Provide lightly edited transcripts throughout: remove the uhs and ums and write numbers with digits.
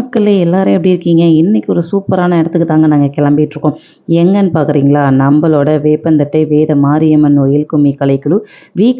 மக்களே எல்லாரும் எப்படி இருக்கீங்க? இன்னைக்கு ஒரு சூப்பரான இடத்துக்கு தாங்க நாங்கள் கிளம்பிட்டுருக்கோம். எங்கன்னு பார்க்குறீங்களா? நம்மளோட வேப்பந்தட்டை வேத மாரியம்மன் ஒயில் கும்மி கலைக்குழு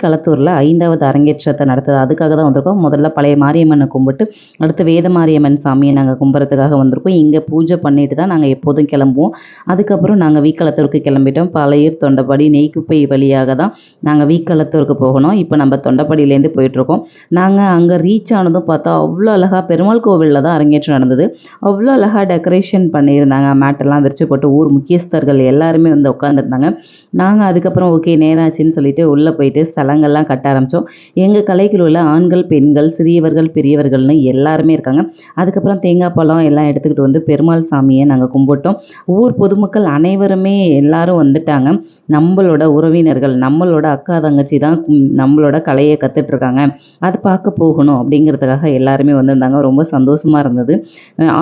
களத்தூரில் 5வது அரங்கேற்றத்தை நடத்துது. அதுக்காக தான் வந்திருக்கோம். முதல்ல பழைய மாரியம்மனை கும்பிட்டு அடுத்து வேத மாரியம்மன் சாமியை நாங்கள் கும்புறதுக்காக வந்திருக்கோம். இங்கே பூஜை பண்ணிட்டு தான் நாங்கள் எப்போதும் கிளம்புவோம். அதுக்கப்புறம் நாங்கள் களத்தூருக்கு கிளம்பிட்டோம். பழையூர் தொண்டப்படி நெய்க்குப்பை வழியாக தான் நாங்கள் களத்தூருக்கு போகணும். இப்போ நம்ம தொண்டப்படியிலேருந்து போயிட்டுருக்கோம். நாங்கள் அங்கே ரீச் ஆனதும் பார்த்தா அவ்வளோ அழகாக பெருமாள் கோவிலில் தான் அரங்கேற்றம் நடந்தது. அவ்வளோ அழகாக டெக்கரேஷன் பண்ணியிருந்தாங்க. மேட்டெல்லாம் விரிச்சு போட்டு ஊர் முக்கியஸ்தர்கள் எல்லாருமே வந்து உட்காந்துருந்தாங்க. நாங்கள் அதுக்கப்புறம் ஓகே நேராச்சுன்னு சொல்லிட்டு உள்ளே போயிட்டு ஸ்தலங்கள்லாம் கட்ட ஆரம்பித்தோம். எங்கள் கலைக்குழுவில் ஆண்கள் பெண்கள் சிறியவர்கள் பெரியவர்கள்னு எல்லாருமே இருக்காங்க. அதுக்கப்புறம் தேங்காய் பழம் எல்லாம் எடுத்துக்கிட்டு வந்து பெருமாள் சாமியை நாங்கள் கும்பிட்டோம். ஊர் பொதுமக்கள் அனைவருமே எல்லாரும் வந்துட்டாங்க. நம்மளோட உறவினர்கள் நம்மளோட அக்கா தங்கச்சி தான் நம்மளோட கலையை கற்றுட்ருக்காங்க. அது பார்க்க போகணும் அப்படிங்கிறதுக்காக எல்லாருமே வந்திருந்தாங்க. ரொம்ப சந்தோஷமாக இருந்தது.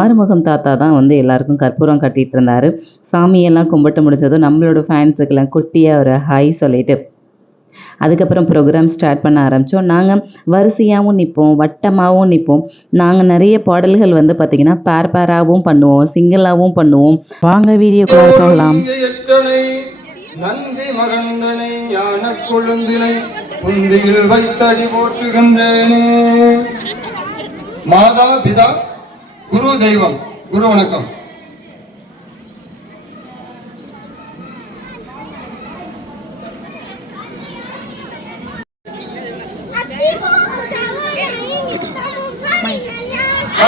ஆறுமுகம் தாத்தா தான் வந்து எல்லாருக்கும் கற்பூரம் கட்டிகிட்டு இருந்தார். சாமியெல்லாம் கும்பிட்டு முடிச்சதும் நம்மளோட ஃபேன்ஸுக்கெல்லாம் குட்டியாக ஒரு ஹாய் சொல்லிட்டு அதுக்கப்புறம் ப்ரோக்ராம் ஸ்டார்ட் பண்ண ஆரம்பித்தோம். நாங்கள் வரிசையாகவும் நிற்போம், வட்டமாகவும் நிற்போம். நாங்கள் நிறைய பாடல்கள் வந்து பார்த்திங்கன்னா பேராகவும் பண்ணுவோம், சிங்கிளாகவும் பண்ணுவோம். வாங்க வீடியோக்குள்ள போகலாம். நந்தி மகந்தனை ஞான கொழுந்தினை குந்தியில் வைத்தடி போற்றுகின்றேனே. மாதா பிதா குரு தெய்வம். குரு வணக்கம்.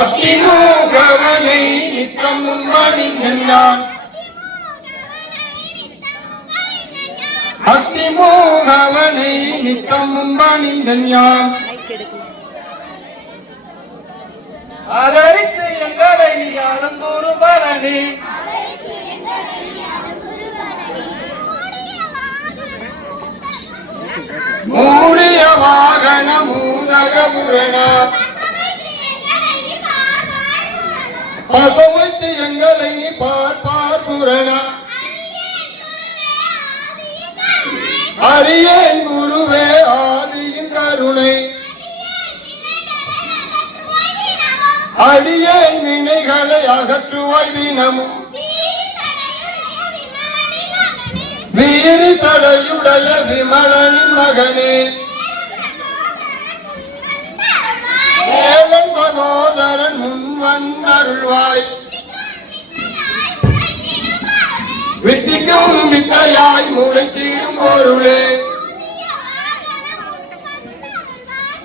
அத்திமூகவனை நித்தம் முன்பணிந்தான் அத்திமூகவனை நித்தம் முன்பணிந்தான் ஆதரித்து எங்களை ஆனந்தூரு பரணி மூடிய வாகன மூதக புரண பசமைத்து எங்களை நீ பார்ப்பார் புரண அரியன் குருவே ஆதியின் கருணை அடியேன் வினைகளை அகற்றுவாய் தினமும் வீரி தடையுடைய விமலனின் மகனே ஏவன் சகோதரன் முன் வந்தருள்வாய் வித்திக்கும் வித்தையாய் முளைத்திடும் பொருளே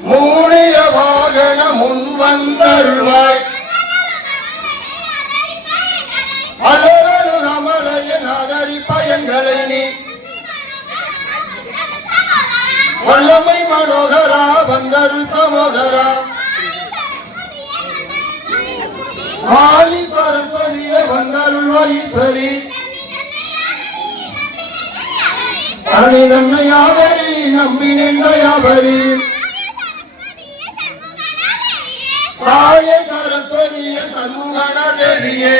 மூடிய வாகன முன் வந்தருள்வாய் அலரடு கமலையன் ஆதரி பயன்களை நீ வல்லமை மனோகரா வந்தருள் சமோதரா ஆலி சரஸ்வதியை வந்தருள்வாய் ஈஸ்வரி அணிதன்னை யாவரி நம்பினென்ன யாவரி சாய சரஸ்வதிய சண்முகண தேவியே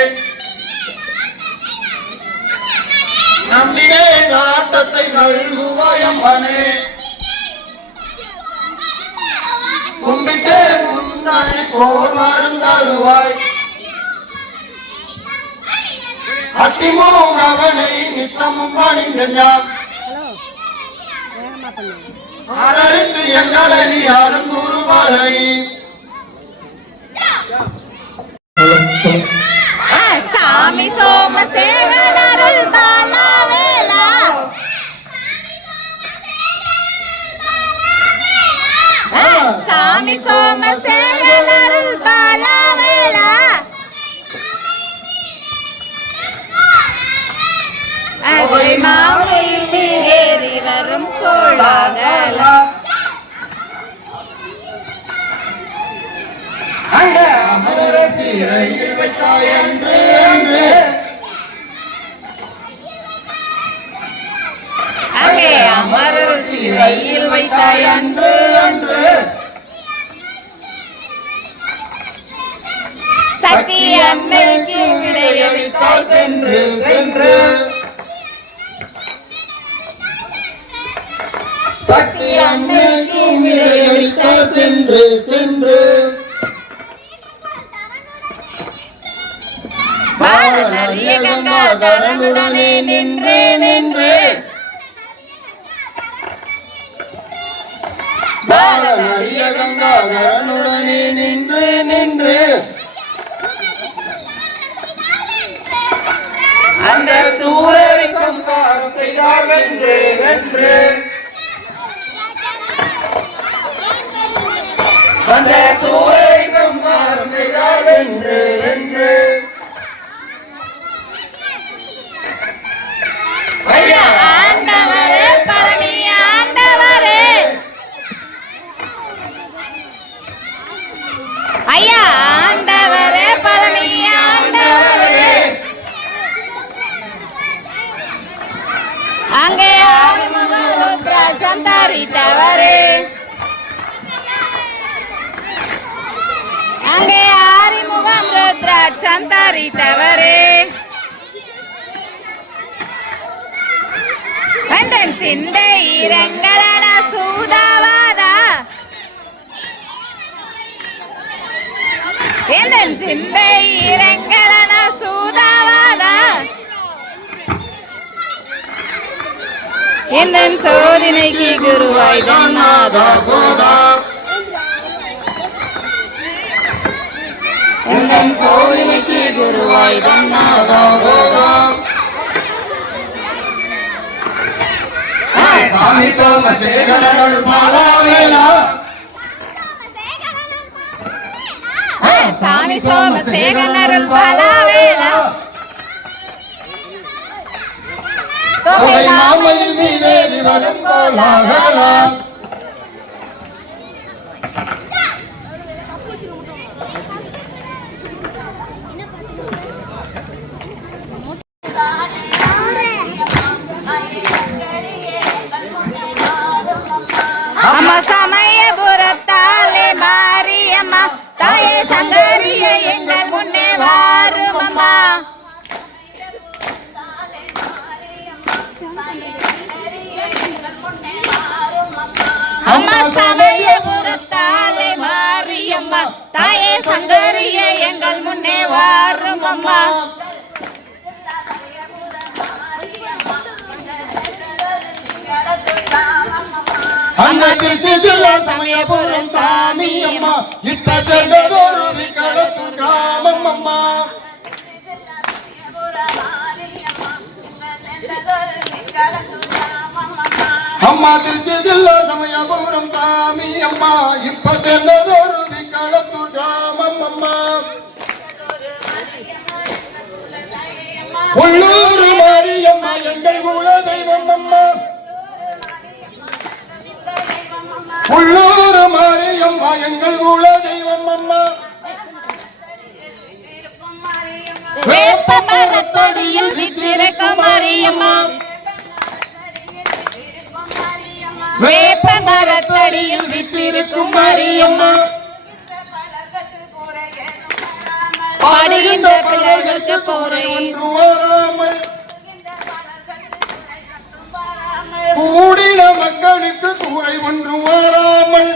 நம்பினே நாட்டத்தை நல்குவாயம்பனே கும்பிட்டே முன்னாடி போர் மருந்தருவாய் அத்திமூகவனை நித்தமும் பணிந்தான் ஆதரித்து எங்களை நீ ஆனந்தூரு பரணி சாமி சோமசேகரருள் பாலவேலா சாமி சோமசேகரருள் பாலவேலா அவை மாவில் ஏறி வரும் கோளாகலா அமரத்தில் வைத்தாய் என்று அங்கே அமரர் சிறையில் வைத்தாய் அன்று அன்று சக்தி அன்னைக்கு விடையளித்தால் சென்று சென்று சக்தி அன்னைக்கு விடையளித்தால் சென்று சென்று பாலனறிய கங்காதரனுடனே நின்று நின்று பாலனறிய கங்காதரனுடனே நின்று நின்று அந்த சூரரை சம்ஹாரம் செய்தார் வென்று வென்று அந்த சூரரை சம்ஹாரம் செய்தார் வென்று வென்று ஐயா ஆண்டவரே பழனி ஆண்டவரே ஐயா ஆண்டவரே பழனி ஆண்டவரே அங்கே சந்தரித்தவரே அங்கே ஆரிமுகம் ருத்ராட்சம் தரித்தவரே வந்தன் சிந்தை இரங்கலன சூதாவாதா எந்தன் சிந்தை இரங்கலன சூதாவாதா எந்தன் சோதனைக்கு குருவாய் தன்னாதா கோதா எந்தன் சோதனைக்கு குருவாய் தன்னாதா கோதா சாமி சோமசேகரனுள் பாலாவேலா சாமி சோமசேகரனுள் பாலாவேலா தொகை மாமையில் மீதேறி வரும் கோலாகலா அம்மா சமயபுரத்தாலே மாரியம்மா தாயே சங்கரிய எங்கள் முன்னே வாரும் அம்மா அம்மா சமயபுரத்தாலே மாரியம்மா தாயே சங்கரிய எங்கள் முன்னே வாரும் அம்மா அன்னை திருச்சி ஜில்லா சமயபுரம் சாமி அம்மா இட்ட சேர்ந்ததொரு விக்கடத்து கிராமம் அம்மா அம்மா திருச்சி ஜில்லா சமயபுரம் சாமி அம்மா இப்ப சேர்ந்ததொரு விக்கடத்து கிராமம் அம்மா உள்ளூர் மாரியம்மா எங்கள் குல தெய்வம் அம்மா உள்ளூர் மாரியம்மா எங்கள் குல தெய்வம் அம்மா வேப்ப மரத்தொடியில் விற்றிருக்கும் மாரியம்மா வேப்ப மரத்தடியில் விற்றிருக்கும் மாரியம்மா பாடுகின்ற பிள்ளைகளுக்கு போரை ஒன்று வராமல் கூடின மக்களுக்கு கூரை ஒன்று வராமல்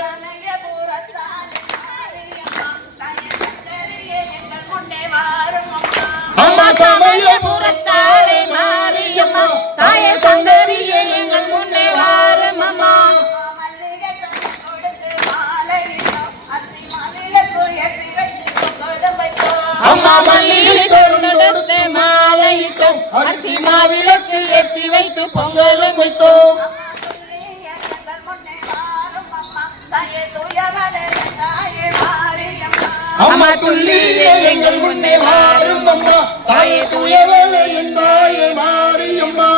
அம்மா சமயபுரத்தாலே மாரியம்மா தாய சங்கரியே எங்கள் முன்னே வாரும் அம்மா அம்மா மல்லிகை கொடுத்து மாலையிட்டோம் அரிசி மாவிளக்கு ஏற்றி வைத்து பொங்கலும் வைத்தோம் அம்மா துள்ளியே எங்கள் முன்னே வாரும் அம்மா தாயே தூயவளே என் தாயே மாரியம்மா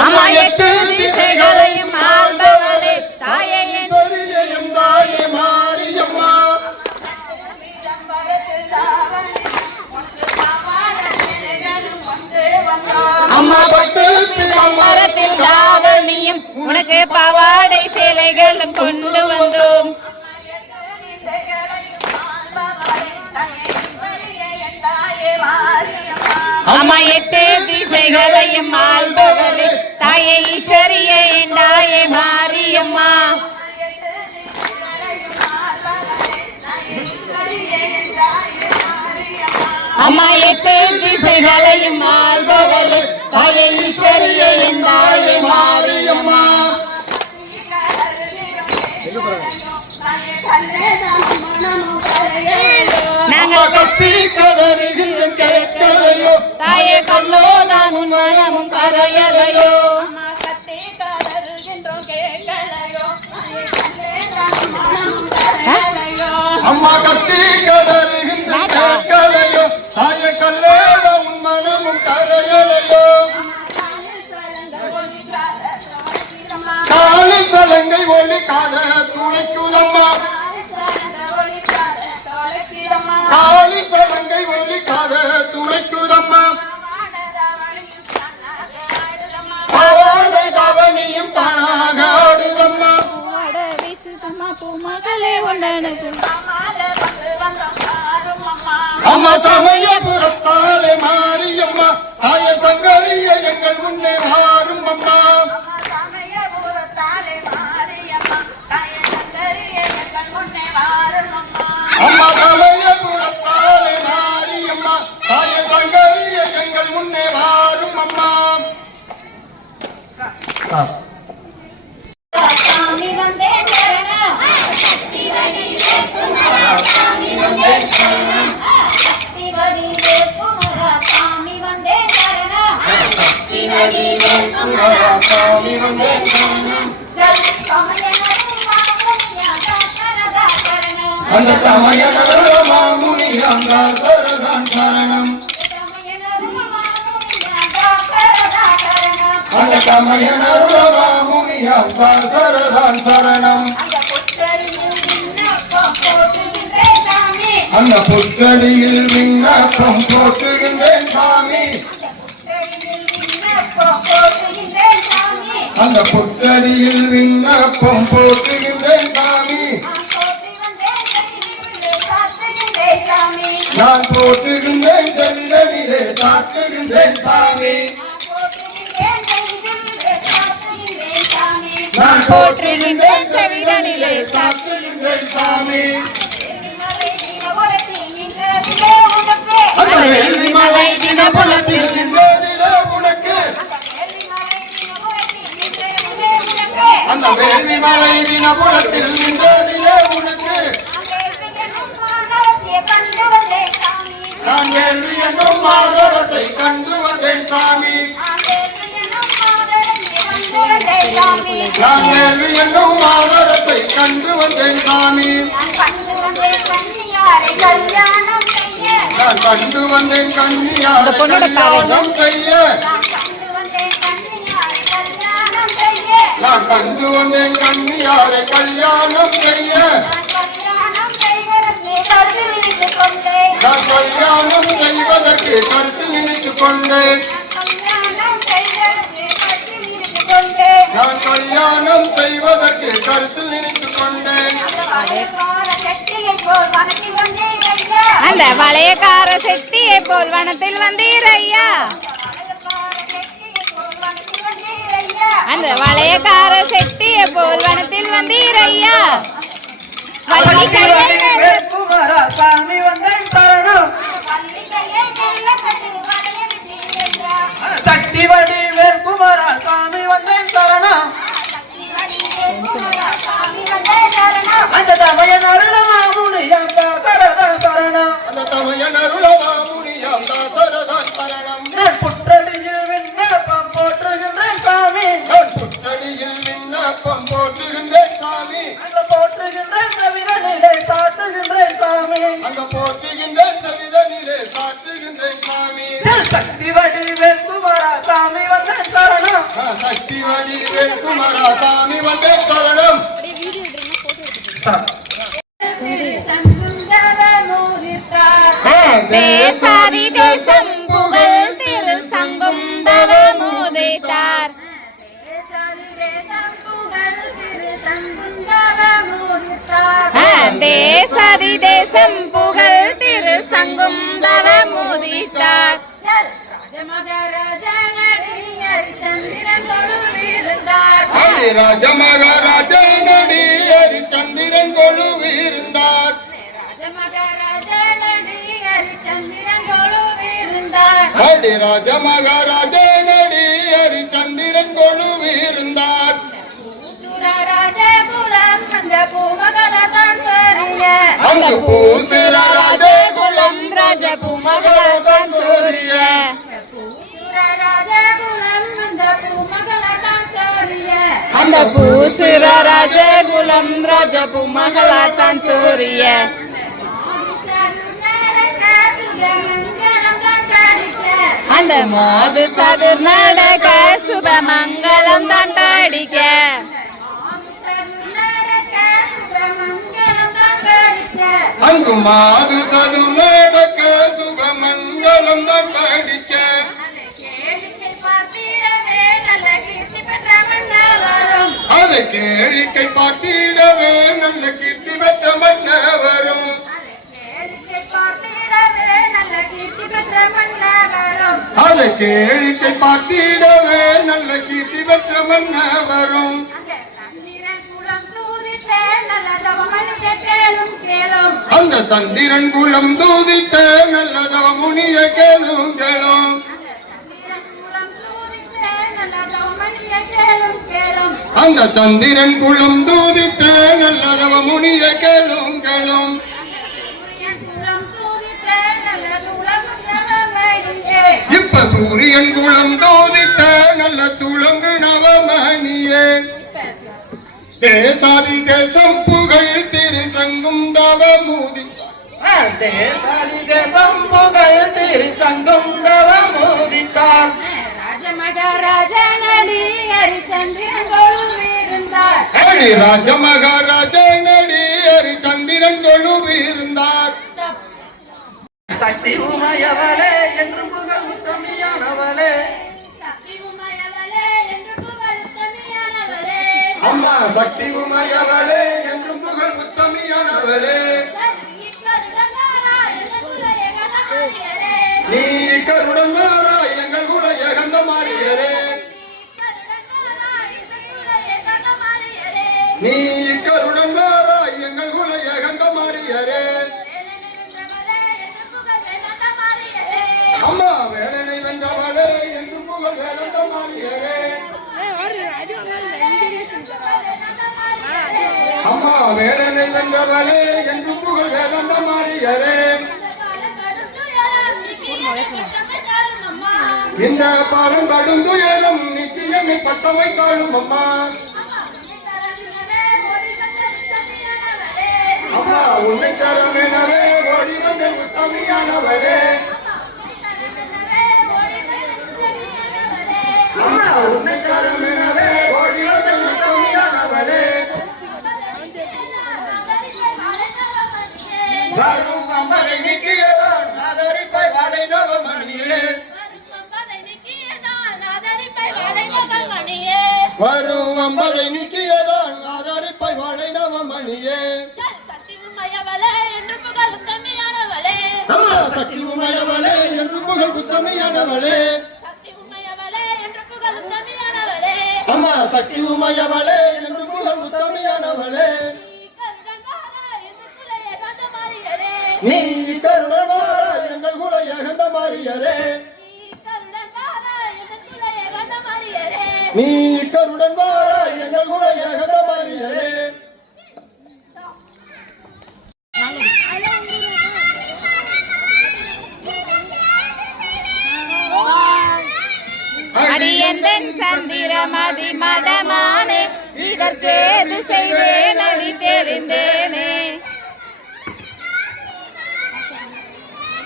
அம்மா எட்டு திசைகளையும் ஆள்பவளே தாயே என் என் தாயே மாரியம்மா அம்மா பட்டு மரத்தில் தாவணியும் உனக்கு பவா அம்மா எட்டு திசைகளையும் ஆள்பவளே தாயே ஈஸ்வரியே என் தாயே மாரியம்மா. நாங்கள் கத்தி கதறுகின்றோம் கேட்கலையோ தாயே கல்லோ நானும் மனமும் கரையலையோ. அம்மா கத்தி கதறுகின்றோம் கேட்கலையோ தாயே கல்லேத உன் மனமும் கரையலையோ. காலில் சலங்கை ஒளிக்காத துணைக்குதம்மா காலில் சலங்கை ஒளிக்காத துணைக்குதம்மா. கவனியும் தானாக ஆடுதம்மா. அம்மா சமயபுரத்தாலே மாரியம்மா தாய சங்கரிய எங்கள் முன்னே மாறும் அம்மா. அம்மா சமயபுரத்தாலே மாரியம்மா தாய சங்கரிய எங்கள் முன்னே மாறும் அம்மா. அந்த சமயமுனியாங்க சரதான் சரணம். அந்த சமயமுனியாங்க சரதான் சரணம். அந்த புத்தடியில் விண்ணப்பம் போற்றுகின்றேன் சாமி. அந்த புத்தடியில் விண்ணப்பம் போற்றுகின்றேன் சாமி. நான் போற்றுகின்றேன் செவிதனிலே சாற்றுகின்றேன் சாமி. நான் போற்றுகின்றேன் செவிதனிலே சாற்றுகின்றேன் சாமி. அந்த வெள்ளிமலை தினபுலத்தில் நின்றதிலே உனக்கு அந்த வெள்ளிமலை தினபுலத்தில் நின்றதிலே உனக்கு நான் வேள்வி என்னும் மாதரத்தை கண்டு வந்தேன் சாமி. நான் வேள்வி என்னும் மாதரத்தை கண்டு வந்தேன் சாமி. நான் கண்டு வந்தேன் கன்னியாரை கல்யாணம் செய்ய. நான் கண்டு வந்தேன் கன்னியாரை கல்யாணம் செய்ய. நான் கல்யாணம் செய்வதற்கு கருத்து நினைத்துக் கொண்டேன். நான் கல்யாணம் செய்வதற்கு கருத்து நினைத்துக் கொண்டேன். அந்த வளையக்கார செட்டியை போல் வனத்தில் வந்தீரையா. அந்த வளையக்கார செட்டியை போல் வனத்தில் வந்தீரையா. சாமி வந்தேன் சரணம். சக்தி வடி வேற்குமாரா சாமி வந்தேன் சரணம். அந்த தமையன் அருளமாமுனியாம் தாசரதான் சரணம். அந்த தமையன் அருளமாமுனியாம் தாசரதான் சரணம். நான் புற்றடியில் விண்ணப்பம் போற்றுகின்றேன் சாமி. நான் புற்றடியில் விண்ணப்பம் போற்றுகின்றேன் சாமி. அங்க போற்றுகின்றேன் செவிதனிலே சாற்றுகின்றேன் சாமி. அங்க போற்றுகின்றேன் செவிதனிலே சாற்றுகின்றேன் சாமி. சக்தி வடி வேற்குமாரா சாமி வந்தேன் சரணம். சக்தி வடி வேற்குமாரா சாமி வந்தேன் சரணம். தேசாதி தேசம் புகழ் திரு சங்குந்தர மோதித்தார். தேசாதி தேசம் புகழ் திரு சங்குந்தர மோதித்தார். ராஜமகாராஜ நடிகர் சந்திரன் கொழுவிருந்தார். அடி ராஜ மகாராஜ நடி ஹரிச்சந்திரன் கொழுவிருந்தார் அங்கு பூசுர ராஜகுலம் ராஜபூமகளாதான் சூரிய அந்த பூசுர ராஜகுலம் ராஜபூமகளாதான் சூரிய அந்த மோது சதுர் நடக்க சுபமங்கலம் தண்டடிக்க அங்கு மாது சது நடக்க சுபமங்கலம் தண்டடிக்க அதை கேளிக்கை பார்த்திடவே நல்ல கீர்த்தி பெற்ற மன்ன வரும் அதை கேளிக்கை பார்த்திடவே நல்ல கீர்த்தி பெற்ற மன்ன வரும் அந்த சந்திரன் குளம் தூதித்த நல்லதவ முனிய கேளும் கேளும் அந்த சந்திரன் குளம் தூதித்த நல்லதவ முனிய கேளும் கேளும் இப்ப சூரியன் குளம் தோதித்த நல்ல துளங்கு நவமணியே தேசாதி தேசம் புகழ் திருசங்கும் தவமூதி தேசாதி தேசம் புகழ் திருசங்கும் தவமூதித்தார் ராஜ மகாராஜ நடி ஹரிச்சந்திரன் கொழுவிருந்தார் சக்தி உமையவளே என்று புகழ் உத்தமியானவளே அம்மா சக்தி உமையவளே என்று புகழ் உத்தமியானவளே நீ கருடன் எங்கள் கூட ஏகந்த மாறியரே நீ கருடன் எங்கள் கூட ஏகந்த மாறியரே அம்மா வேலனை வென்றவளே என்று புகழ் வேலந்த மாறியரே அம்மா வேலனை வென்றவளே என்று புகழ் வேலந்த மாறியரே இந்த பாடம் கடும் துயரம் நிச்சயமே பட்டமை காணும் அம்மா அம்மா உன்னை தரமெனவே ஓடி வந்த உத்தமியானவளே அம்மா உன்னை தரமெனவே ஓடி வந்த உத்தமியானவளே வரும் அம்பரை நிக்கியதான் ஆதரிப்பை வாடை நவமணியே வரும் அம்பதை நிக்கியதான் ஆதரிப்பை வாடை நவமணியே சக்தி உமையவளே என்று புகழ் உத்தமியானவளே அம்மா சக்தி உமையவளே என்று புகழ் உத்தமியானவளே நீ கருணனார எங்கள் குல ஏகந்த மாறியரே நீ கருடன் வார எங்கள் குல ஏகந்த மாறியரே அடியந்தன் சந்திரமதி மடமானே இதற்கேது செய்வேன் அடி தெளிந்தேனே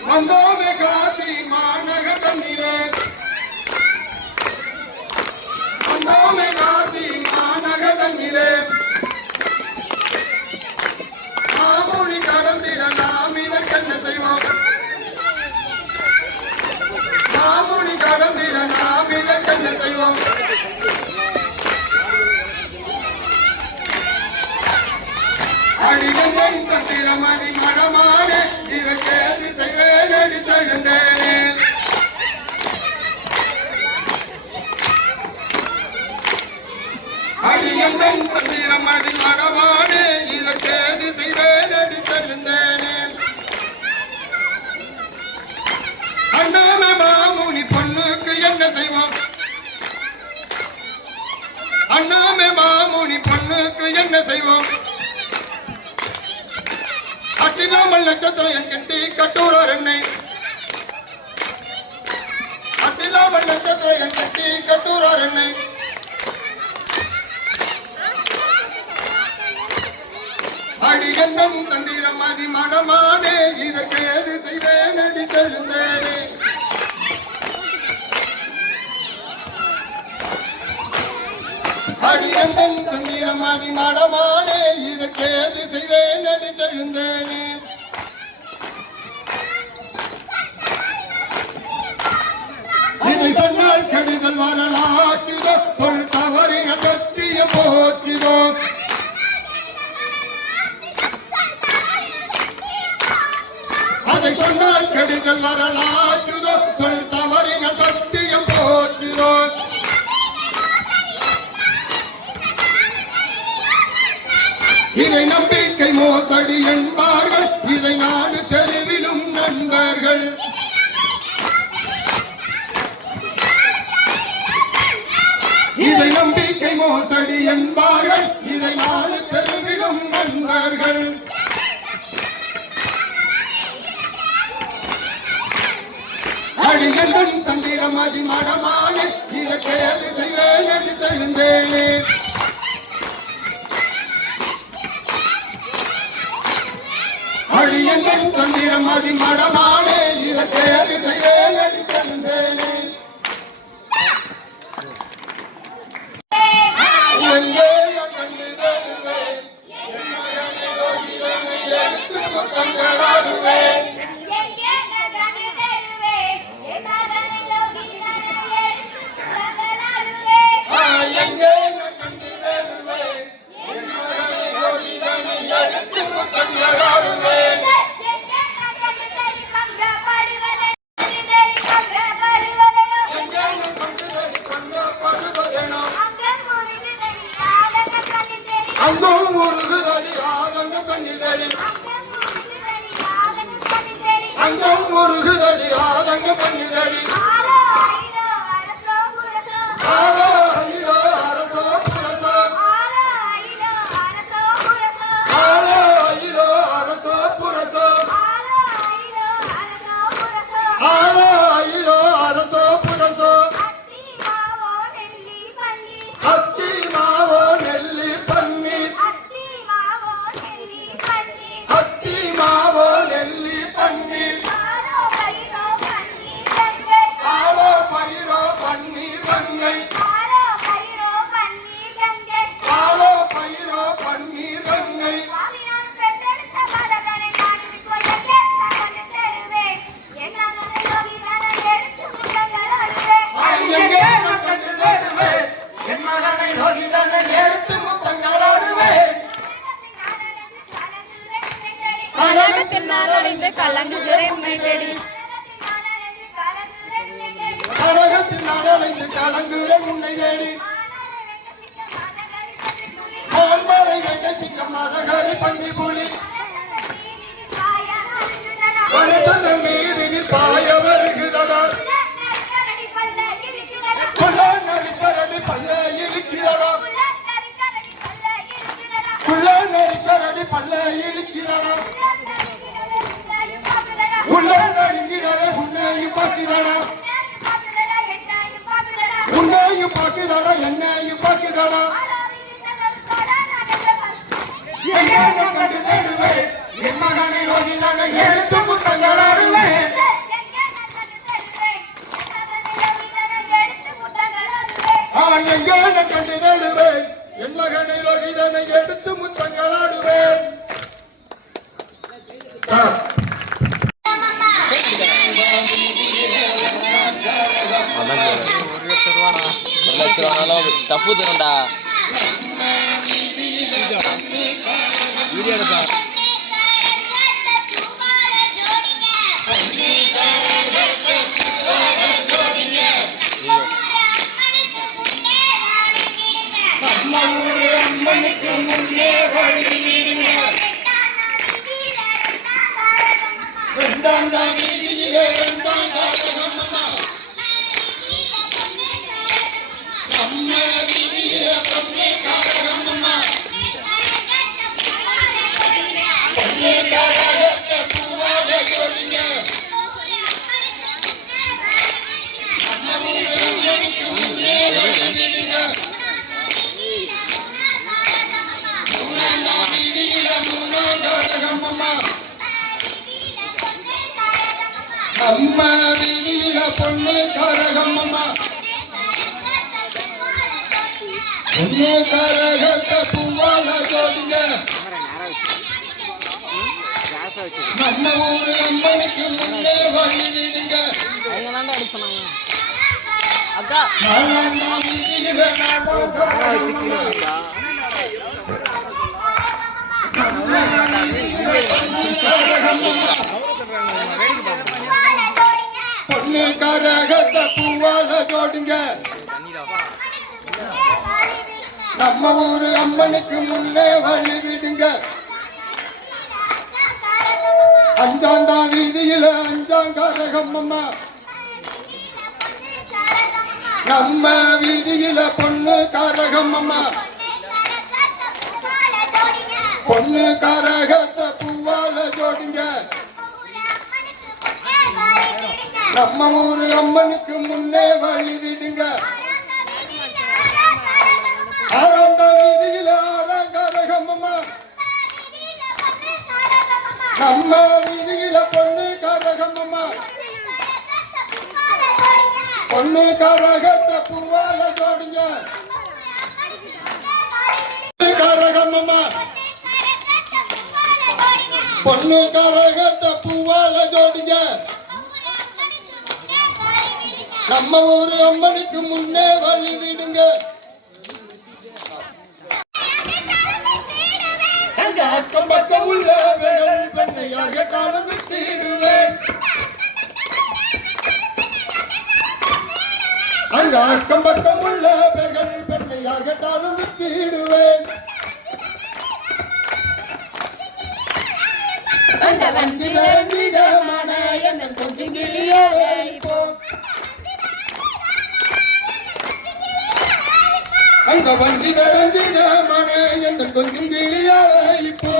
வந்தோமே காசி மாநக தண்ணீரே வந்தோமே காசி மாநக தண்ணீரே மாமொழி கடந்திட நாம் இதற்கென்ன செய்வோம் மாமொழி கடந்திட நாம் இதற்கென்ன செய்வோம் அடிகந்தன் சத்திரமதி மடமானே இதற்கேது செய்வேன் அடி தழுந்தேனே அடிகந்தன் சத்திரமதி மடமானே இதற்கேது செய்வேன் அடி தழுந்தேனே அண்ணாம மாமு அட்டிலாமல் நட்சத்திரம் என் கட்டி கட்டுறார் என்னை அட்டிலாமல் நட்சத்திரம் என் கட்டி கட்டுறார் என்னை அடிகந்தம் தந்திரம் அதி மனமானே இதற்கு ஏது செய்வேன் அடி தெழுந்தேனே அடிகந்தம் தந்திரம் அதி மனமானே இதற்கு ஏது செய்வேன் அடி தெழுந்தேனே இதை சொன்னால் கெடுதல் வரலாற்றிதோ சொல் தவறின சத்தியம் போற்றிதோ அதை சொன்னால் கெடுதல் வரலாற்றுதோ சொல் தவறின சத்தியம் போற்றுதோ இதை நம்பிக்கை மோசடி என்பார்கள் இதை நாடு தெருவிலும் நண்பர்கள் இதை நம்பிக்கை மோசடி என்பார்கள் இதை நாடு தெருவிலும் நண்பர்கள் அடிகந்தன் தந்திரம் அதி மடமானே இதற்கு ஏது செய்வேன் அடி தெழுந்தேனே அடிகந்தன் தந்திரம் அதி மடமானே இதற்கு ஏது செய்வேன் அடி தெழுந்தேனே அங்கும் முருகுதடி ஆதங்க பண்ணிதடி அங்கும் முருகுதடி ஆதங்க பண்ணிதடி ஆரோ ஐயோ அரசோ புரசோ ஆரோ ஐயோ அரசோ புரசோ ஆரோ ஐயோ அரசோ புரசோ அத்தி மாவோ நெல்லி பன்னி அத்தி மாவோ நெல்லி பன்னி ஆவோ பயிரோ பன்னீர் கங்கை ஆவோ பயிரோ பன்னீர் கங்கை என் மகனை நோகிதனை எடுத்து முத்தங்களாடுவேன் கலங்குகிறேன் மேடடி கழகத்தின் நாடலைந்து கலங்குகிறேன் உன்னை தேடி மான்மறை வெட்டை சிங்கம் மதகரி பன்றி புலி வனத்தன் மீதில் பாய வருகிறதா நடிப்பரடி பல்ல இழுக்கிறதா உள்ள நடிப்பரடி பல்ல இழுக்கிறதா உள்ள நடுங்கிறதே உன்னையும் பார்க்கிறதா உன்னையும் பார்க்கிறதா என்னையும் பார்க்கிறதா கண்டு தேடுவேன் என் மகனை நோக்கினாங்க எடுத்து முத்தங்களாடுவேன் எங்கே கண்டு தேடுவேன் என் மகனை நோக்கிதனை எடுத்து முத்தங்களாடுவேன் தப்பு தரண்டா வீடியோ எடுப்பா அம்மா அம்மா வீதியில பொண்ணு கரகம் அம்மா பொண்ணு கரகத்தை பூவால ஜோடிங்க நம்ம ஊரு அம்மனுக்கு முன்னே வழி விடுங்க நாளாண்டாம் வீதியில நாடகம் பொண்ணு கரகத்தை பூவால ஜோடிங்க நம்ம ஊரு அம்மனுக்கு முன்னே வழி விடுங்க அஞ்சாந்தாம் வீதியில அஞ்சாங்கரகம் அம்மா நம்ம வீதியில பொண்ணு கரகம் அம்மா பொண்ணு கரகத்தை பூவால ஜோடிங்க நம்ம ஊரு அம்மனுக்கு முன்னே வழி விடுங்க ஆறாந்தாம் வீதியில ஆறாங்கரகம் அம்மா நம்ம வீதியில பொண்ணு கரகம் அம்மா பொண்ணு கரகத்தை பூவால ஜோடிங்க கரகம் அம்மா பொண்ணு கரகத்தை பூவால ஜோடிங்க நம்ம ஊரு அம்மனுக்கு முன்னே வழி விடுங்க அங்க அக்கம் பக்கம் உள்ள பெண்ணை யார் கேட்டாலும் வித்திடுவேன் அங்க அக்கம் பக்கம் உள்ள பெண்ணை யார் கேட்டாலும் வித்திடுவேன் அந்த வந்திதமான என்ன கொஞ்சம் கிளியோடு இப்போ அங்க வந்திதமான என்ன கொஞ்சம் கிளியோடு இப்போ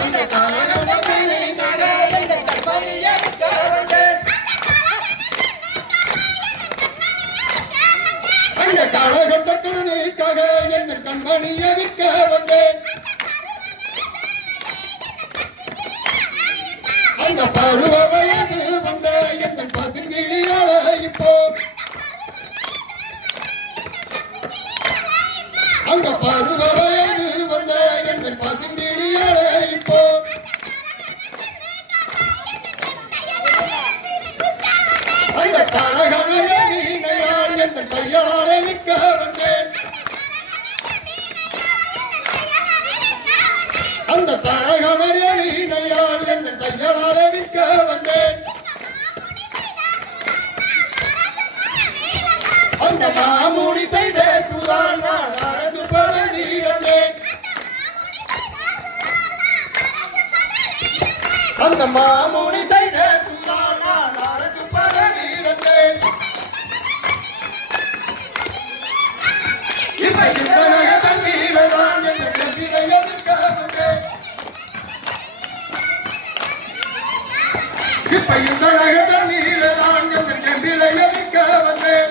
அந்த காரணத்தை எந்த கற்பனையை அந்த காலகட்டத்திற்காக எந்த கண்மணியை விற்க வந்தேன் அந்த பருவ வயது வந்த எந்த பசுங்கிளியால இப்போ அந்த பருவ வயது வந்த எந்த பசுங்கிளியால இப்போ அந்த கரகணைய வீணையால் எந்த கையால விற்க வந்தேன் அந்த கரகணைய வீணையால் எந்த கையால விற்க வந்தேன் அந்த மாமுடி செய்த சுதான் நான் அரசு பதவி இழந்தேன் அந்த மாமுடி செய்த சுதான் நான் அரசு பதவி இழந்தேன் இப்ப இந்த நகை தண்ணீரதான் என்ற கட்டினை எதிர்க்க வந்தேன் இப்ப இந்த நகை தண்ணீரதான் என்ற கட்டினை எதிர்க்க வந்தேன்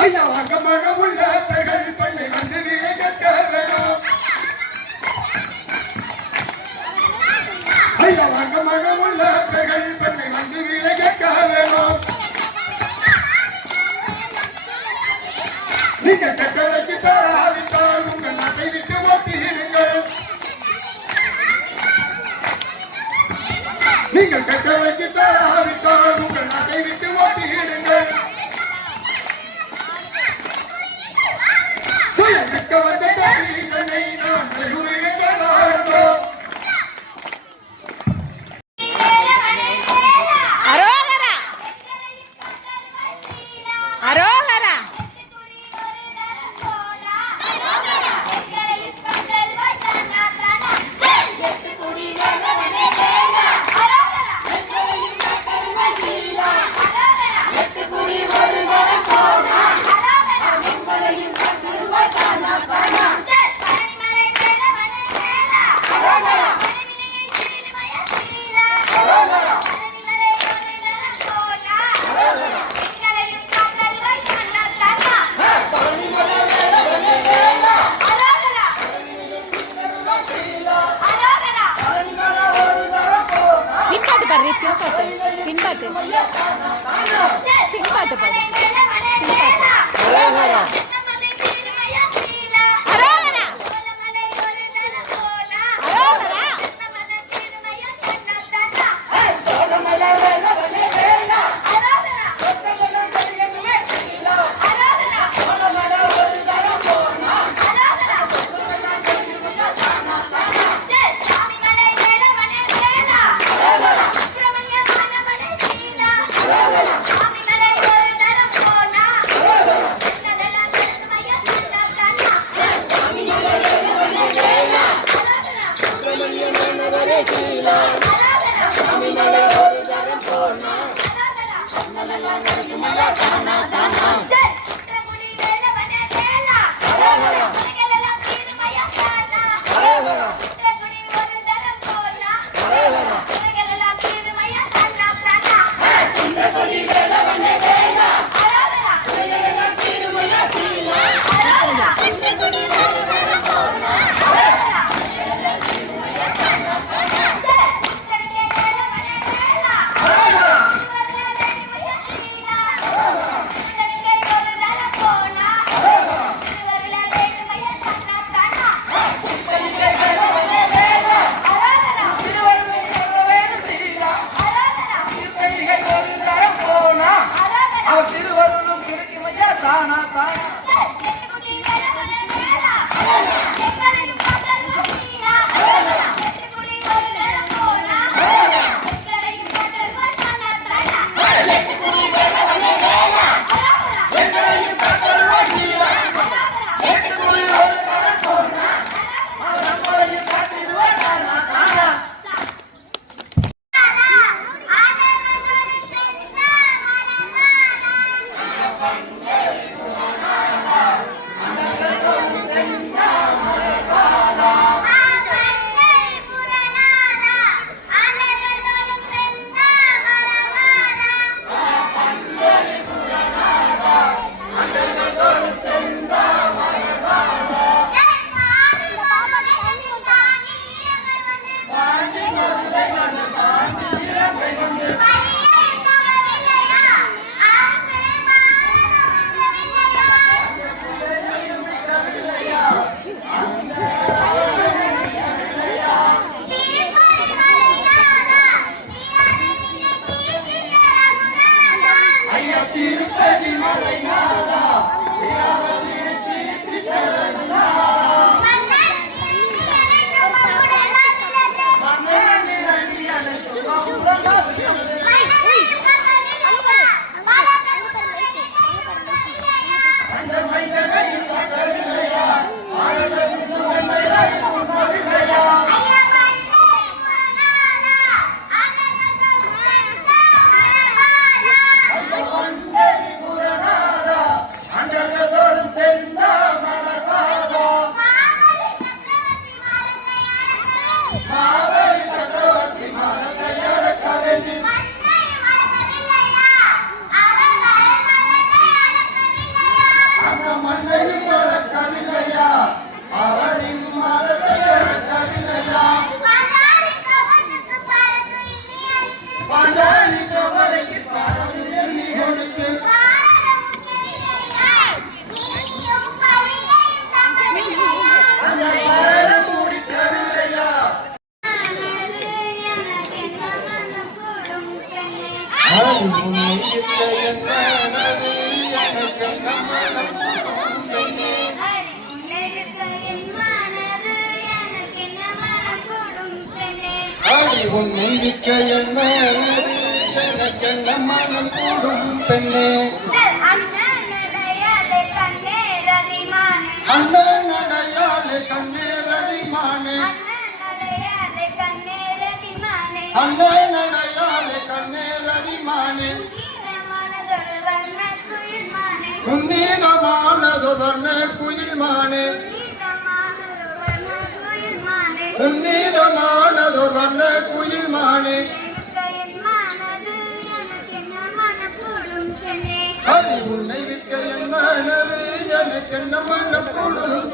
ஐயா அங்கமாக உள்ள பெண்கள் பள்ளி வந்து வீடை கேட்க வேணும் ஐயா அங்கமாக உள்ள பெண்கள் பள்ளி வந்து வீடை கேட்க வேணும் நீங்க கட்டளைக்கு தராவிட்டால் உங்கள் நாட்டை விட்டு ஓட்டிடுங்கள் நீங்கள் கட்டளைக்கு தராவிட்டால் உங்கள் நாட்டை விட்டு ஓட்டிடுங்கள் மிக்க வந்த தன்னை நான் அரோகரா அரோகரா பாடு பின்பாட்டு பின்பாட்டு பாடு அரோகரா அரோகரா அரோகரா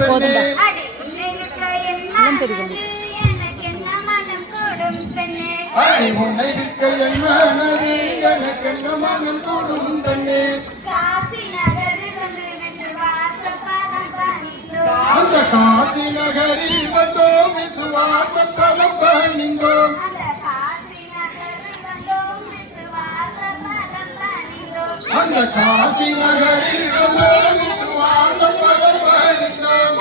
போதும் அடி உன்னை விற்க என் மனது எனக்கு என்ன மனம் கூடும் பெண்ணே அந்த காசி நகரில் வந்தோம் விசுவாச பதம் பணிந்தோம் அந்த காசி நகரில் வந்தோம் விசுவாச பதம் பணிந்தோம்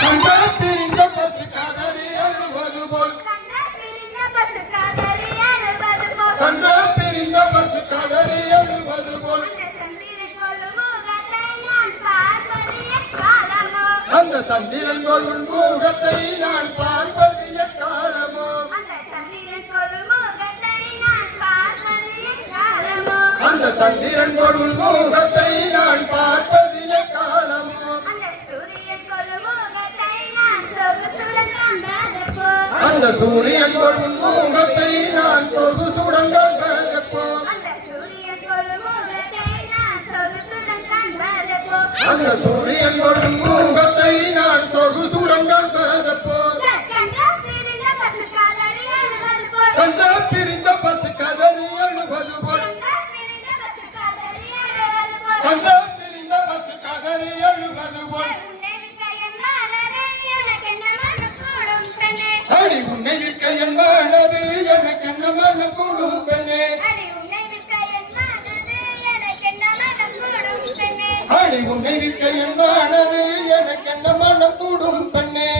கண்ட பிரிந்த பசு கதறி அழுவது போல் கண்ட பிரிந்த பசு கதறி அழுவது போல் அந்த சந்திரன் கொள்ளும் முகத்தை நான் பார்ப்பது எக்காலமோ அந்த சந்திரன் கொள்ளும் முகத்தை நான் பார்ப்பது எக்காலமோ அந்த சூரியன் கொள்ளும் முகத்தை நான் சொகுசுடன் கண்டதப்போ அந்த சூரியன் கொள்ளும் முகத்தை நான் சொகுசுடன் கண்டதப்போ கண்ட பிரிந்த பசு கதறி அழுவது போல் கண்ட பிரிந்த பசு கதறி அழுவது போல் அடி உன்னை விற்க என் மனது எனக்கு என்ன மனம் கூடும் பெண்ணே அடி உன்னை விற்க என் மனது எனக்கு என்ன மனம் கூடும் பெண்ணே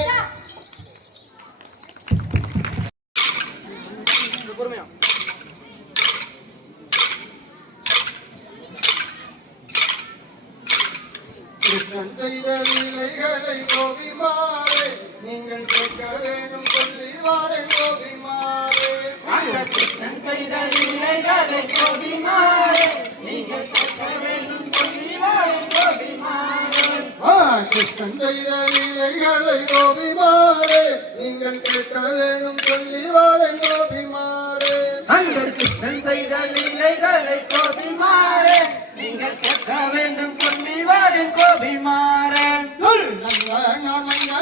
கிருஷ்ணன் செய்த லீலைகளை கோபிமாரே நீங்கள் கேட்க வேண்டும் சொல்லி வாரேன் கோபிமாரே கிருஷ்ணன் செய்த லீலைகளை கோபிமாரே நீங்கள் கேட்க வேண்டும் சொல்லி வாரேன் கோபிமாரே கிருஷ்ணன் செய்த லீலைகளை கோபிமாரே நீங்கள் கேட்க வேண்டும் சொல்லி வாரேன் கோபிமாரே அந்த கிருஷ்ணன் செய்த லீலைகளை கோபிமாரே நீங்கள் கேட்க வேண்டும் சொல்லி வாரேன் கோபிமாரே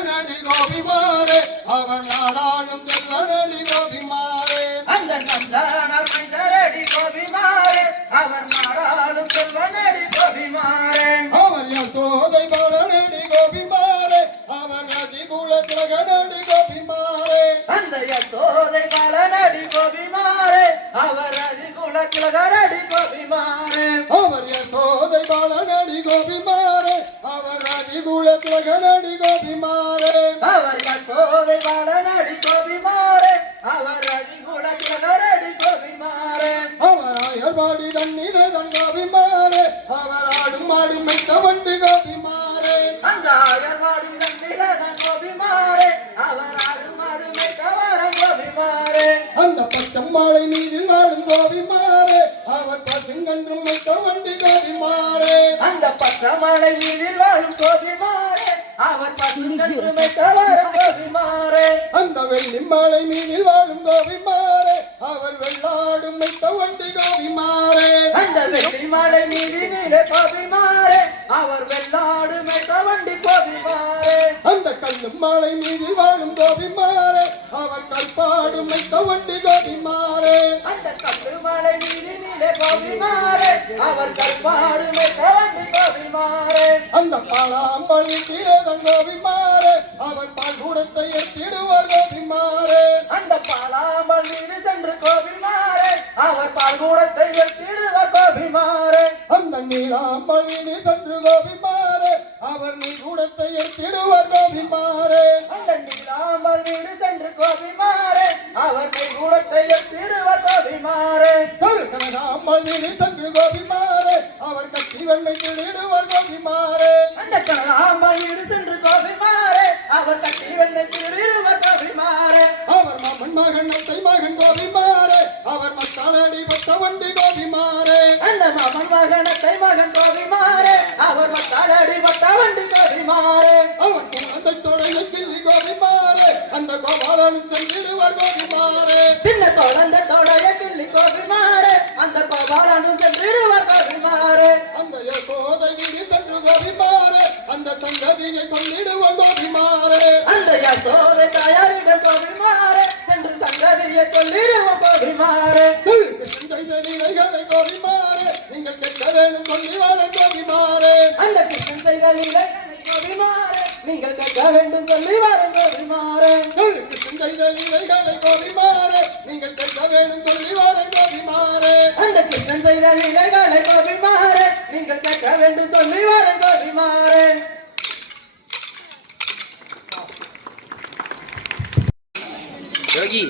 நடி கோபிமாரே அவர் நாடாளும் செல்வனடி கோபிமாரே அந்த நந்தனடி கோபிமாரே அவர் நாடாளும் செல்வனடி கோபிமாரே அவர் யசோதை பலனடி கோபிமாரே அவர் ரதிகுல திலகனடி கோபிமாரே அந்த யசோதை பலனடி கோபிமாரே அவர் ரதிகுல திலகனடி கோபிமாரே அவர் யசோதை பலனடி கோபிமாரே அவர் ரதிகுல திலகனடி கோபிமாரே அவர் யசோதை பலனடி கோபிமாரே அவர் ரதிகுல திலகனடி கோபிமாரே அவர் ஆயர்வாடி தன்னிலே தன் கோபிமாரே அவர் ஆடும் ஆடும் மைத்த வண்டி கோபிமாரே அந்த ஆயர்வாடி தன்னிலே தன் கோபிமாரே அவர் ஆடும் ஆடும் மைத்த வரம் கோபிமாரே அந்த பச்சம் மாலை நீதில் ஆடும் கோபிமாரே அவர் பசுங்கன்றும் மைத்த வண்டி கோபிமாரே அந்த பச்சமலை நீதில் வாழும் கோபிமாரே அவர் பசுங்கன்றும் மைத்த வரம் கோபிமாரே அந்த வெள்ளி மாலை நீதில் வாழும் கோபிமாரே அவர் வெள்ளாடும் மைத்த வண்டி கோபிமாரே அந்த வெள்ளி மாலை நீதிலே கோபிமாரே அவர் வெள்ளாடும் மைத்த வண்டி கோபிமாரே அந்த கல்லும் மாலை நீதில் வாழும் கோபிமாரே அவர் கல்பாடும் மைத்த வண்டி கோபிமாரே அந்த கல்லு மாலை நீதிலே கோபிமாரே அவர் கல்பாடும் மைத்த வண்டி கோபிமாரே அந்த பாலாம்பழி தீரதன் கோபிமாரே அவர் பால்கூடத்தை எத்திடுவார் கோபிமாரே அந்த பாலாம்பழி சென்று கோபிமாரே அவர் பால்கூடத்தை எத்திடுவார் கோபிமாரே அந்த நீலாம்பழி சென்று கோபிமாரே அவர் நீர்கூடத்தை எத்திடுவார் கோபிமாரே அந்த நீலாம்பழி சென்று கோபிமாரே அவர் நீர்கூடத்தை எத்திடுவார் கோபிமாரே கனகாம்பழி சென்று கோபிமாரே அவர் கட்டி வெள்ளை திருடுவார் கோபிமாரே அந்த கனகாம்பழி சென்று கோபிமாரே அவர் கட்டி வெள்ளை திருடுவார் கோபிமாரே அவர் மாமன் மகன் அத்தை மகன் கோபிமாரே அவர் மத்தாளடி பட்ட வண்டி கோபிமாரே அந்த மாமன் மகன் அத்தை மகன் கோபிமாரே அவர் மத்தாளடி பட்ட வண்டி கோபிமாரே அவன் குழந்தை தொடைய கிள்ளி கோபிமாரே அந்த கோபாலன் சென்றிடுவார் கோபிமாரே சின்ன குழந்தை தொடைய கிள்ளி கோபிமாரே அந்த கோபாலன் சென்றிடுவார் கோபிமாரே அந்த யசோதை விழி சென்று கோபிமாரே அந்த சங்கதியை சொல்லிடுவார் கோபிமாரே அந்த யசோதை தயாரிட கோபி சொல்லிடுவோம் கோபிமாரே செய்தலிகளை கோபிமாரே நீங்கள் கேட்க வேண்டும் சொல்லி வர கோபிமாரே அந்த கிருஷ்ணன் செய்தலிகளை கோபிமாரே நீங்கள் கேட்க வேண்டும் சொல்லி வர கோபிமாரே கிருஷ்ணன் செய்தலிகளை கோபிமாரே நீங்கள் கேட்க வேண்டும் சொல்லி வர கோபிமாரே அந்த கிருஷ்ணன் செய்தலிகளை கோபிமாரே நீங்கள் கேட்க வேண்டும் சொல்லி வர கோபிமாரே யோகி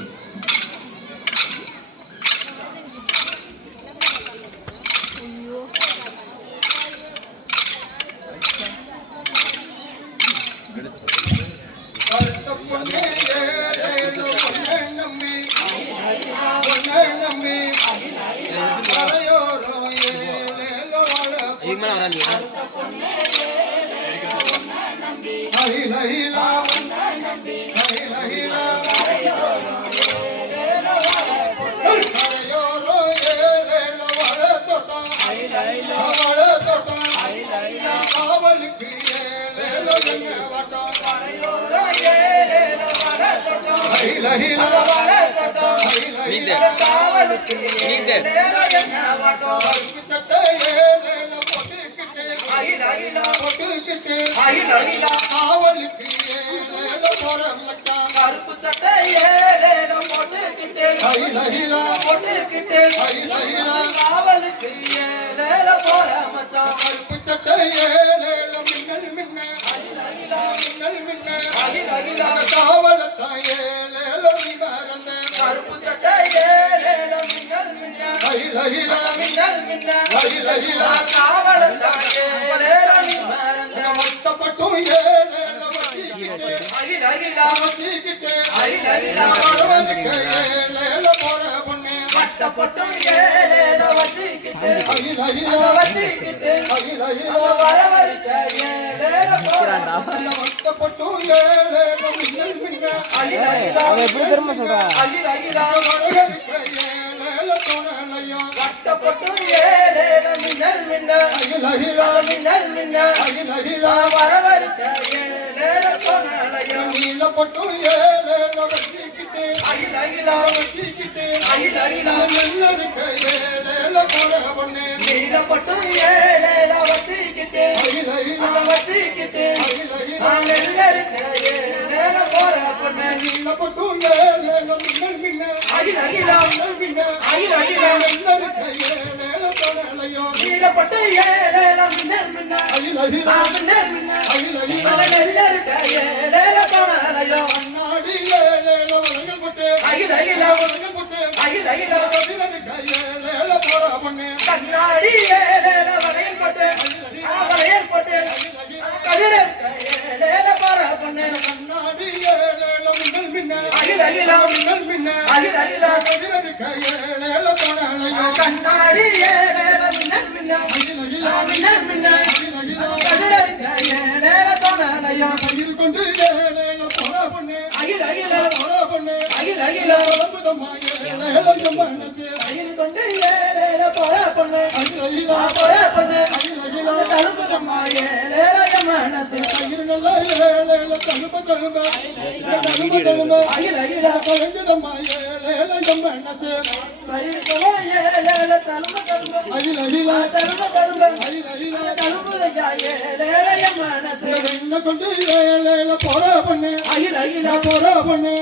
இதுக்கு மேல வராதீங்க கருப்பு சட்டையே போட்டுக்கிட்டு காவலுக்கு ஏழேல போற மச்சான் கருப்பு சட்டையே மின்னல் மின்ன காவலத்தான் ஏழேல நீ மறந்த கருப்பு சட்டையே மின்னல் மின்ன காவலத்தான் ஏழேல நீ மறந்த மொத்தப்பட்டும் ஏழேல பட்டப்பட்டும் ஏழேல வச்சிக்கிட்டு வரவழைச்ச ஏழேல பட்டப்பட்டும் ஏழேல மின்னல் மின்ன பட்டப்பட்டும் ஏழேல மின்னல் மின்ன வரவழைச்ச ஏழேல சொன்னலையும் நீலப்பட்டும் ஏழேல வச்சிக்கிட்டு நீலப்பட்டும் ஏழேல வச்சிக்கிட்டு நெல்லருக்கு ஏழேல போற பொண்ணு நீலப்பட்டும் ஏழேல மின்னல் மின்ன நீலப்பட்டு ஏழேல மின்னல் மின்ன நெல்லருக்கு ஏழேல போனலையோ அண்ணாடி ஏழேல வளங்கள் போட்டு கண்ணாடி ஏழேல வளையல் போட்டு கதிரக்கு ஏழேல போற பொண்ணு கண்ணாடி ஏழேல மின்னல் மின்ன கண்ணாடி ஏழேல மின்னல் மின்ன கதிரக்கு ஏழேல தோணலையோ கயிறு கொண்டு ஏழேல போற பொண்ணு கயிறு கொண்டு ஏழேல போற பொண்ணு தழுப்புதம்மா ஏழேல மனசு கயிறுகள் ஏழேல தழுப்ப கலங்குதம்மா ஏழேல மனசு கயிறுகளோ ஏழேல தழுப்புதையா ஏழேல மனசு என்ன கொண்டு ஏழேல போற பொண்ணு போற பொண்ணு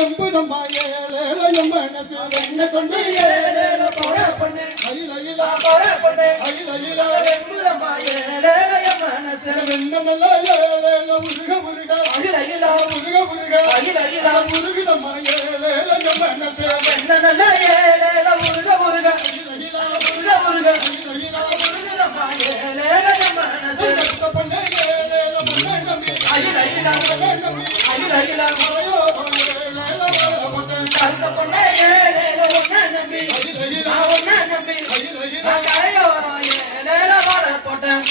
எம்புதம்மா ஏழேல மனசு என்ன கொண்டு ஏழேல போற பொண்ணு போற பொண்ணு எம்புதம்மா ஏழேல மனசு வெண்ணமல்ல ஏழேல முருக முருகதம்மா ஏழேல மனசு வெண்ணமல்ல ஏழேல முருக முருகதம்மா ஏழேல மனசு பொண்ணு ஏழேல போட்டேன்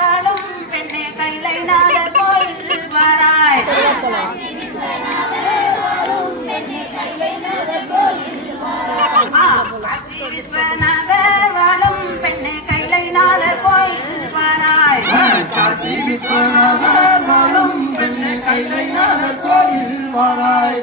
வாழும் பெண்ணே கைலை நாதர் கோயில் வாராய் வாழும் பெண்ணே கைலை நாதர் கோயில் பாராய்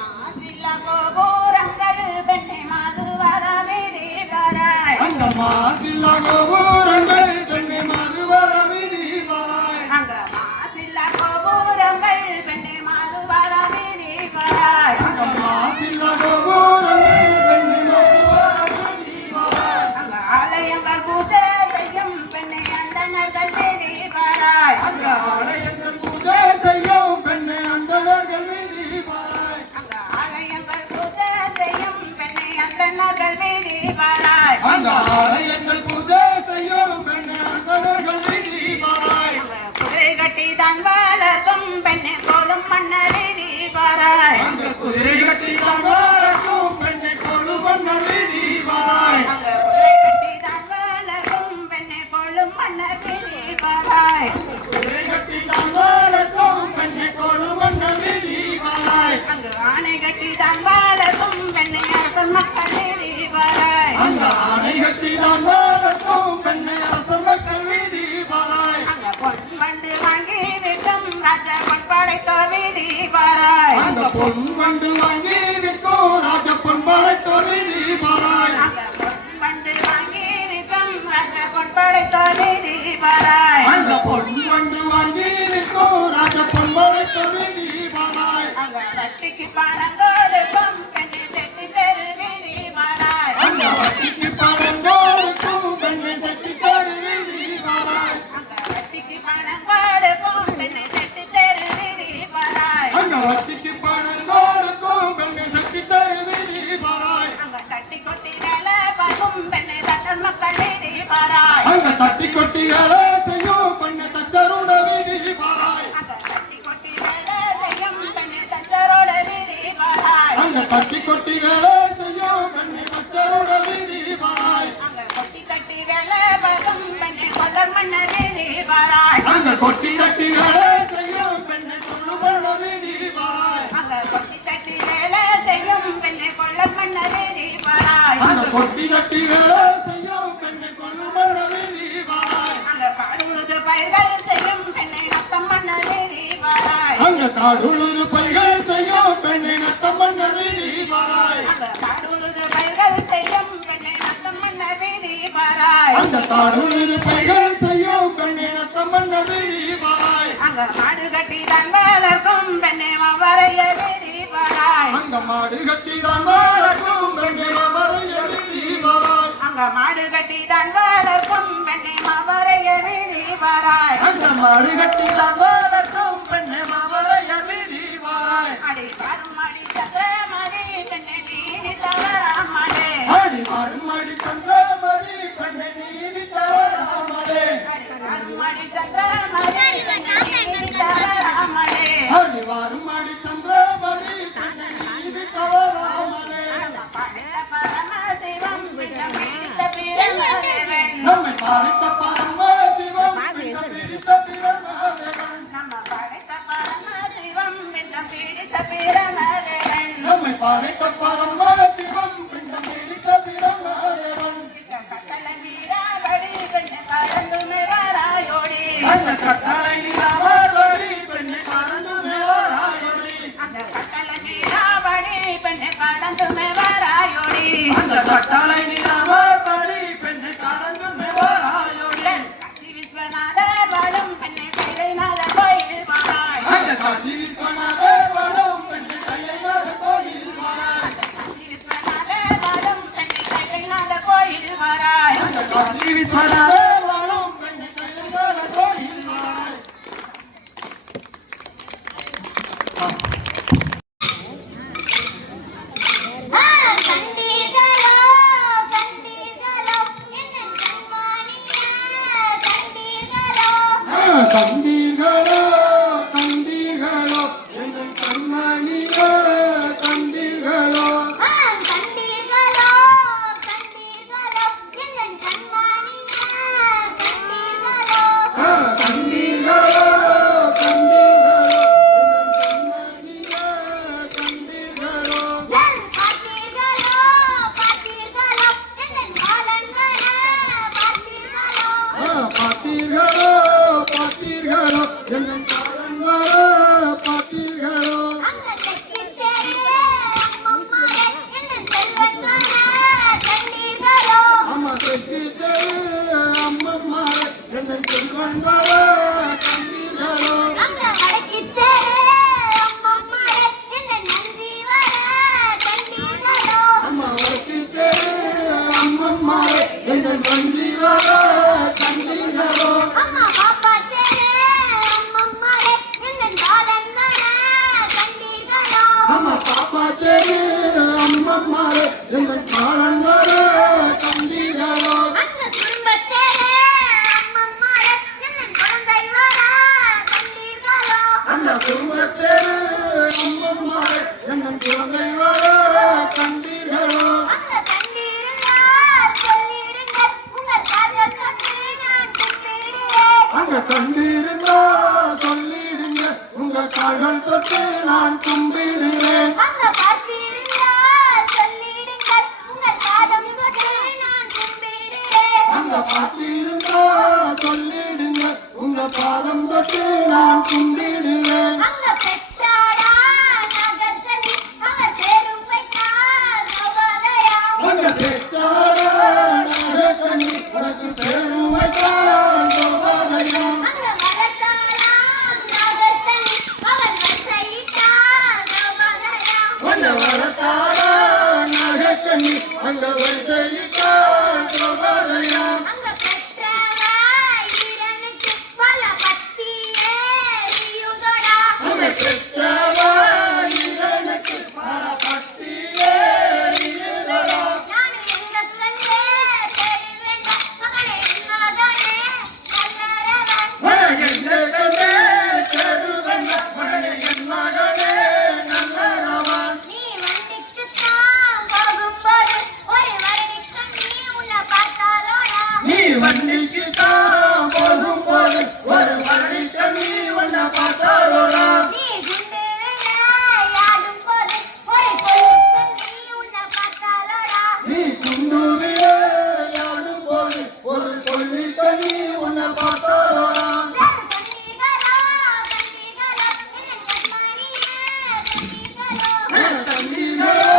மாசில்லா கோபுரங்கள் பெண்ணை மதுவர வீதி பாராய் அந்த மாசில்லா கோபுரங்கள் பெண்ணை மதுவர வீதி பாராய் அங்க மாசில்லா கோபுரங்கள் பெண்ணை மதுவர வீதி பாராய் அந்த மாசில்லா கோபுரங்கள் பெண்ணை மதுவர வீதி பாராய் அங்க ஆலயங்கள் பூஜை செய்யும் பெண்ணை அந்தணர்கள் வீதி பாராய் அந்த ஆலயங்கள் பூஜை செய்யும் பெண்ணை அந்தணர்கள் வீதி பாராய் அங்க ஆலயங்கள் பூஜை செய்யும் பெண்ணை அந்தணர்கள் வீதி பாராய் அந்த ஆலயங்கள் பூஜை செய்யும் பெண்ணை அந்தணர்கள் வீதி பாராய் குதிரை கட்டி தான் வளர்க்கும் பெண்ணை கோலும் மன்னர் வீதி பாராய் அந்த குதிரை கட்டி தான் வளர்க்கும் பெண்ணை கொள்ளும் மன்னர் வீதி பாராய் அங்க குதிரை கட்டி தான் வளர்க்கும் பெண்ணை கோலும் மன்னர் வீதி பாராய் குதிரை கட்டி தான் வளர்க்கும் பெண்ணை கொள்ளும் மன்னர் வீதி பாராய் அங்கு ஆணை கட்டி தான் வளர்க்கும் பெண்ணை அரசன் மக்கள் வீதி பாராய் அந்த ஆணை கட்டி தான் வளர்க்கும் பெண்ணை அரசன் மக்கள் வீதி பாராய் அங்க பொன் வண்டு வாங்கி விற்கும் ராஜா பொன் படைத்தோர் வீதி பாராய் அந்த பொன் வண்டு வாங்கி விற்கும் ராஜ பொன் படைத்தோர் வீதி பாராய் அங்க பொன் வண்டு வாங்கி விற்கும் ராஜா பொன் படைத்தோர் வீதி பாராய் அந்த பொன் வண்டு வாங்கி விற்கும் ராஜ பொன் படைத்தோர் வீதி பாராய் அங்க வட்டிக்கு பணம் கொடுக்கும் பெண்ணை செட்டி தெரு வீதி பாராய் அந்த வட்டிக்கு பணம் கொடுக்கும் பெண்ணை செட்டி தெரு வீதி பாராய் அங்க வட்டிக்கு பணம் கொடுக்கும் பெண்ணை செட்டி தெரு வீதி பாராய் அந்த வட்டிக்கு பணம் கொடுக்கும் பெண்ணை செட்டி தெரு வீதி பாராய் அங்க தட்டி கொட்டி வேலை பார்க்கும் பெண்ணை தட்டன் மக்கள் வீதி பாராய் அங்க தட்டி கொட்டிகளை செய்யும் பெண்ணை தச்சருட வீதி பாராய் அங்க தட்டி கொட்டி வேலை செய்யும் பெண்ணை தச்சரோட வீதி பாராய் அங்க தட்டி கொட்டிகளை செய்யும் பெண்ணை தச்சருட வீதி பாராய் அங்க கொட்டி கட்டி வேலை பார்க்கும் பெண்ணை கொல்லர் மன்னர் வீதி பாராய் அங்க கொட்டி கட்டிகளை செய்யும் பெண்ணை கொள்ளும் மன்னர் வீதி பாராய் அங்க கொட்டி கட்டி வேலை செய்யும் பெண்ணை கொல்லர் மன்னர் வீதி பாராய் அந்த கொட்டி கட்டிகளை செய்யும் பெண்ணை கொள்ளும் மன்னர் வீதி பாராய் அங்க பாடுவது பயிர்கள் செய்யும் பெண்ணை நத்தம் மன்னர் வீதி பாராய் அங்க காடுழுது பைகள் செய்யும் பெண்ணை நத்தம் மன்னர் வீதி பாராய் அங்க பாடுவது பயிர்கள் செய்யும் பெண்ணை நத்தம் மன்னர் வீதி பாராய் அந்த காடுழுது பைகள் செய்யும் பெண்ணை நத்தம் மன்னர் வீதி பாராய் அங்க மாடு கட்டி தான் வளர்க்கும் பெண்ணை மவரைய வீதி பாராய் அங்க மாடு கட்டி தான் வளர்க்கும் பெண்ணை வரைய வீதி பாராய் அங்க மாடு கட்டி தான் வளர்க்கும் பெண்ணை மவரைய வீதி பாராய் அங்க மாடு கட்டி தான் வளர்க்கும் பெண்ணை வரைய வீதி பாராய் அடி வரும் அடி சக்கரமதி பெண்ணை நீதி தவறாமலே ஆடி மாறும் அடி சந்திரமதி பெண்ணை நீதி தவறாமலே அடி வரும் அடி சக்கரமதி பெண்ணை நீதி தவறாமலே ஆடி வாரும் அடி சந்திரமதி பெண்ணை நீதி தவறாமலே படைத்த பரமசிவம் விடம் பிடித்த பிரம்மதேவன் நம்மை படைத்த பரமசிவம் பிடித்த பிரம்மதேவன் நம்ம படைத்த பரமசிவம் விடம் பிடித்த பிரம்மதேவன் நம்மை படைத்த பரமசிவம் பிடித்த பிரம்மதேவன் கட்டளை மீறாபடி பெண்ணை பறந்துமே வாராயோடி அந்த கட்டளை நிலவரி பெண்ணை கடந்து மேலாயோடி அந்த கட்டளை மீறாபடி பெண்ணை பறந்துமே வாராயோடி அந்த கட்டளை நிலவரி பெண்ணை கடந்து மேலாயோடி காசி விஸ்வநாத பாடும் பெண்ணை கைலைநாத கோயில் வாராய் அந்த காசி விஸ்வநாதே வரும் பெண்ணை கையிலாத கோயில் வாராய் காசி விஸ்வநாத பாடும் பெண்ணை கைலைநாத கோயில் வாராய் அந்த காசி விஸ்வநாதே வரும் பெண்ணை கையிலாத கோயில் வாராய் கண்டீர்களோ கண்டீர்களோ என்ன கண்மணியே கண்டீர்களோ கண்டீர்களோ கண்டீர்களோ எங்கள் கண்மணியே கண்டீர்களோ கண்டீர்களோ கண்டீர்களோ என்ன கண்மணியே செல்வங்களோ கண்ணீர்களோ அங்க வடக்கிச்சே அம்மம்மாளே என்ன நன்றி வர கண்ணீர்களோ அம்மா வடக்கிச்சே அம்மம்மாளே என்ன நன்றி வர கண்ணீர்களோ அம்மா பாப்பாச்சே அம்மம்மாளே என்ன பாலன்னர கண்ணீர்களோ அம்மா பாப்பாச்சே அம்மம்மாளே என்ன காலங்களோ கண்ணீர்களோ அங்க குடும்பச்சே அம்மம்மாளே என்ன குழந்தை வர கண்ணீர்களோ அந்த குடும்பத்தே அம்மம்மாளே என்ன குழந்தை வர கண்ணீர்களோ அங்க கண்ணீருங்க சொல்லிடுங்க உங்க காதல் சொல்லி நான் கும்பிடுறேன் அங்க கண்டிருந்தா சொல்லிடுங்க உங்க கால்கள் தொட்டு நான் கும்பிடுவேன் அங்க பார்த்தீருங்க சொல்லிடுங்க உங்க காதம் சொல்லி நான் கும்பிடுறேன் அங்க பார்த்திருந்தா சொல்லிடுங்க உங்க பாதம் தொட்டு நான் கும்பிடுவேன் அங்க பெற்றாடா நகர்சனி அவர் பேரும் வைத்தார் நவோதயா அங்க பெற்றாட நரகனி உனக்கு பேரும் வைத்தார் சோதனையம் அங்க வளர்த்தாடா நகர்சனி அவர் வசையிட்டார் நவோதயா அங்க வரத்தாட நரகனி அங்க வைத்தார் சோதனையம் அங்க பெற்றவாய் இரனுக்கு பல பத்தியே ரியுதடா அங்க பெற்றவாய் எனக்கு பல பக்தியேறியதடா நான் எங்க கண்ணே தேடுவேன் மகனே நாதனே நல்லரவன் மகனே கண்டே தேடுவன் மகனே என் மகனே நல்லரவன் நீ வண்டிக்குத்தான் போகும்போது ஒரு வருடிக்கும் நீ உன்னை பார்த்தாலோடா நீ வண்டிக்கு தான் போகும்போது ஒரு வருடிக்க நீ உன்னை பார்த்தாலோடா நீ குண்டு விளையாடும் போது ஒரு கொள்ளுக்கும் நீ உன்னை பார்த்தாலோடா நீ குண்டு விளையாடும் போது ஒரு கொள்ளிக்க நீ உன்னை பார்த்தாலோடா கண்ணீகளோ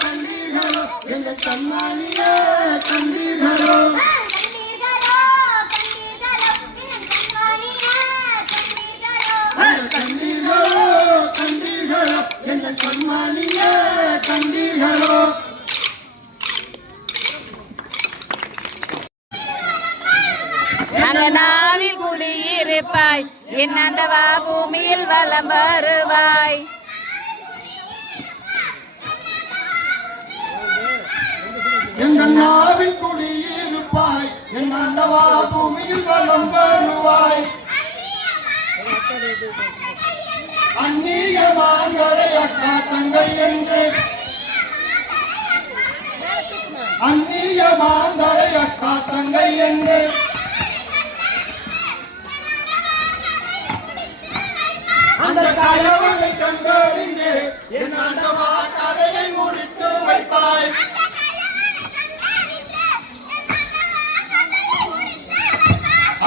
கண்ணீகளோ கண்ணீர்களோ எங்க கண்ணாடியே கண்ணீர்களோ கண்ணீர்களோ கண்ணீர்களோ எங்க கண்ணாடியே கண்ணீர்களோ நாவில் குடியிருப்பாய் என் ஆண்டவா பூமியில் வலம் வருவாய் எங்க நாவில் குடியிருப்பாய் என் ஆண்டவா பூமியில் வலம் வருவாய் அந்நிய மாங்கரை அக்கா தங்கை என்று அந்நிய மாங்கரை அக்கா தங்கை என்று அந்த கயவனை கண்டறிந்து என் ஆண்டவா கதையை முடித்து வைப்பாய்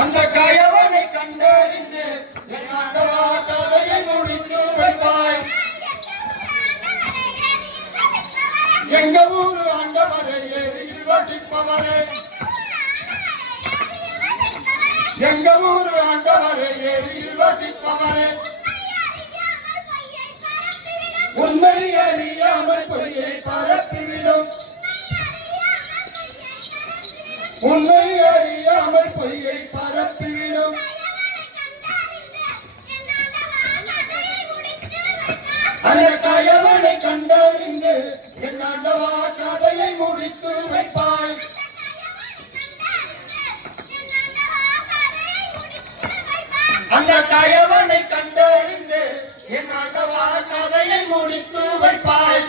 அந்த கயவனை கண்டறிந்து என் ஆண்டவா கதையை முடித்து வைப்பாய் எங்க ஊரு ஆண்டவரை ஏறியில் வசிப்பவரே எங்க ஊரு ஆண்டவரை ஏறியில் வசிப்பவரே உண்மை அறியாமல் பொய்யை பரப்பிவிடும் உண்மை அறியாமல் பொய்யை பரப்பிவிடும் அந்த கயவனை கண்டறிந்து என் ஆண்டவா கதையை முடித்து வைப்பாய் அந்த கயவனை கண்டறிந்து என் ஆண்டவா கதையை முடித்து வைப்பாய்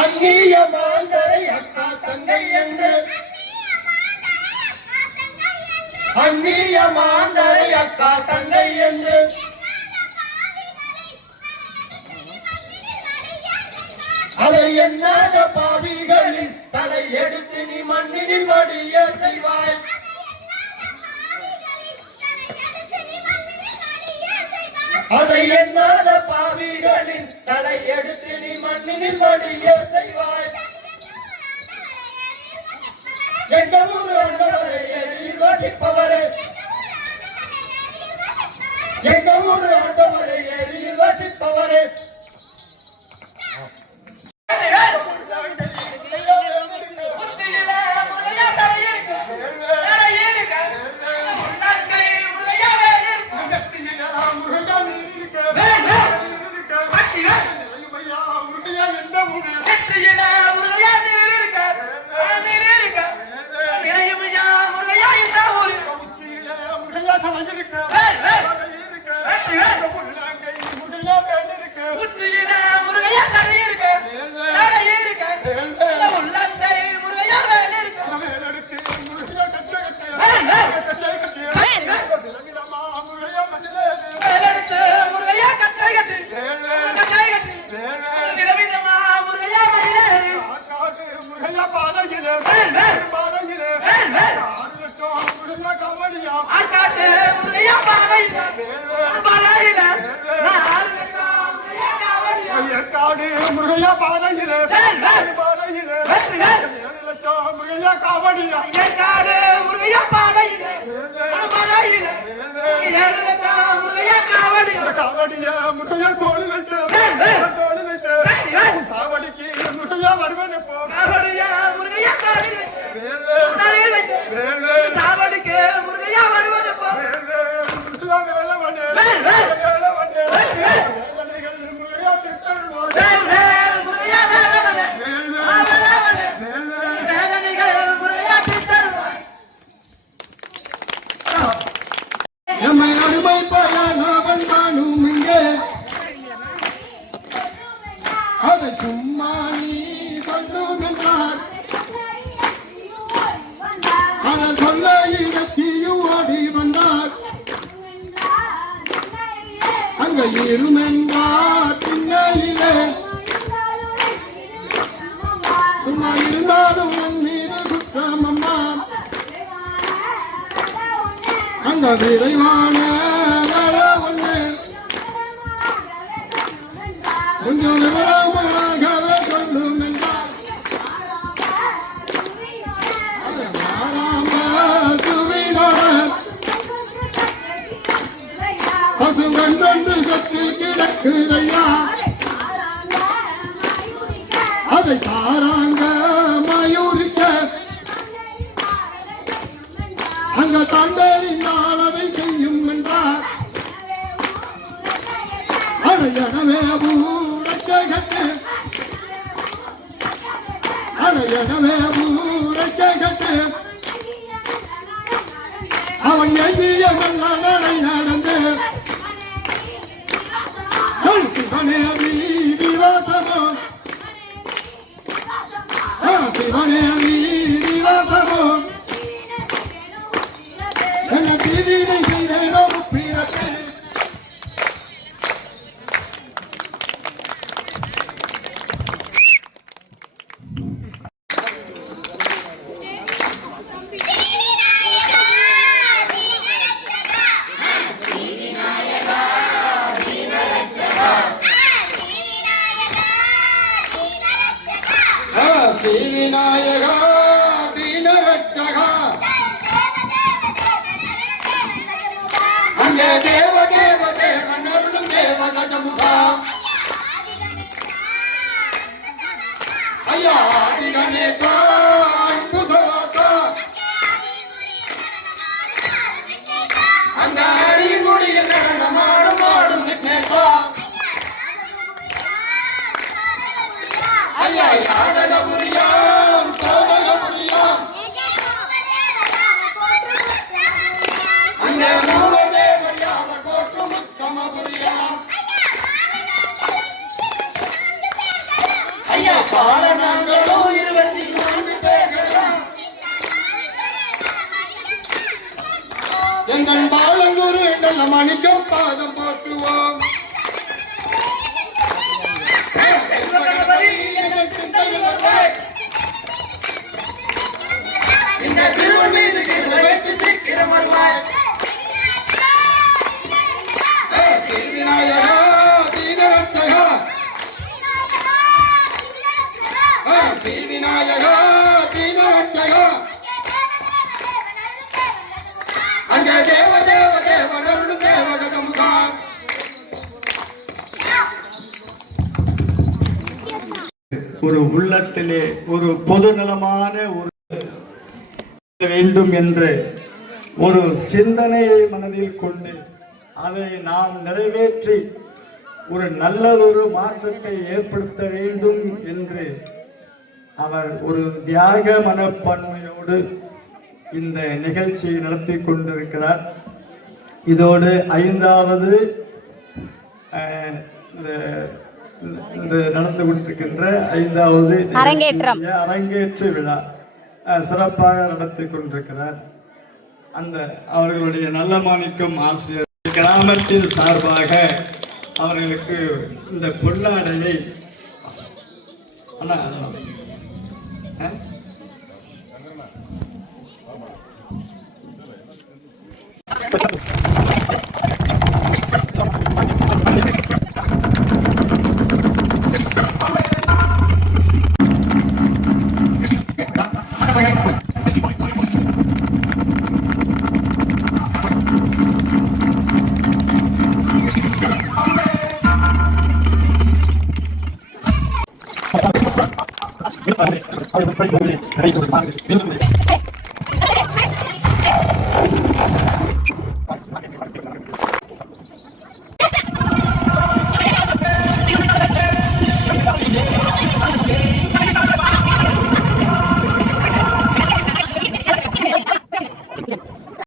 அந்நிய மாந்தரை அக்கா தங்கை என்று அந்நிய மாந்தரை அக்கா தங்கை என்று அதை எண்ணாத பாவிகளின் தலை எடுத்து நீ மண்ணினில் வடிய செய்வாய் அதை எண்ணாத பாவிகளின் தலை எடுத்து நீ மண்ணினில் வடிய செய்வாய் எங்க ஊர் ஆண்டவரை வசிப்பவரே எங்க ஊரு ஆண்டவரே ஏரியில் வசிப்பவரே முருகையா பாதையிலே முருகையா காவடியா காவடியா முருகையா தோல் வச்சு சாவடிக்கு முருகையா வருவனே போ சாவடிக்கு முருகையா வருவனே போ இருமென்றார் பின்னையிலே சும்மா இருந்தாலும் உன் மீது குற்றம் அம்மா அந்த விரைவான வேல ஒன்று கொஞ்சம் விவரமாகவே சொல்லும் என்றார் பசுவென்றொன்று சற்று கிடக்குதையா அதை தாராங்க மயூரிக்க அங்க தண்டறிந்தால் அதை செய்யும் என்றார் அடையனவே ஊரக்கட்டு அடையனவே ஊரக்கட்டு அவன் எங்கிய நல்ல நடந்து சிவனே வீதிவாசமோ சிவனே வீதிவாசமோ என்ன தீவினை செய்தேனோ முப்பீரத்தை விநாயகா தீனரட்சகா அங்கே தேவ தேவ தேவனருளும் தேவ கஜமுகா ஐயா ஆதி கணேசா அன்பு சவாசா அந்த அடிமுடியில் நடனமாடும் ஆடும் விக்னேசா ஐயா யாதகபுரியாம் சோதகபுரியாம் அங்கே மூவதேவர் யாவர் போற்றும் உத்தமபுரியாம் ஐயா பாலனாங்களோ 24 பேர்களும் எங்கள் பாலங்குரு நல்ல மணிக்கம் பாதம் போற்றுவோம் இந்த திருவள் மீது வைத்து சீக்கிரம் வருவாய் விநாயகா தீனரட்சகா விநாயகா தீனரட்சகா தேவ தேவ தேவனருள் தேவகமுகா. ஒரு உள்ளத்திலே ஒரு பொதுநலமான ஒரு வேண்டும் என்று ஒரு சிந்தனையை மனதில் கொண்டு அதை நாம் நிறைவேற்றி ஒரு நல்லதொரு மாற்றத்தை ஏற்படுத்த வேண்டும் என்று அவர் ஒரு தியாக மனப்பான்மையோடு இந்த நிகழ்ச்சியை நடத்தி கொண்டிருக்கிறார். இதோடு 5வது இந்த நடந்து கொண்டிருக்கின்ற 5வது அரங்கேற்று விழா சிறப்பாக நடத்தி கொண்டிருக்கிறார். அந்த அவர்களுடைய நல்ல மாணிக்கம் ஆசிரியர் கிராமத்தின் சார்பாக அவர்களுக்கு இந்த பொன்னாடையை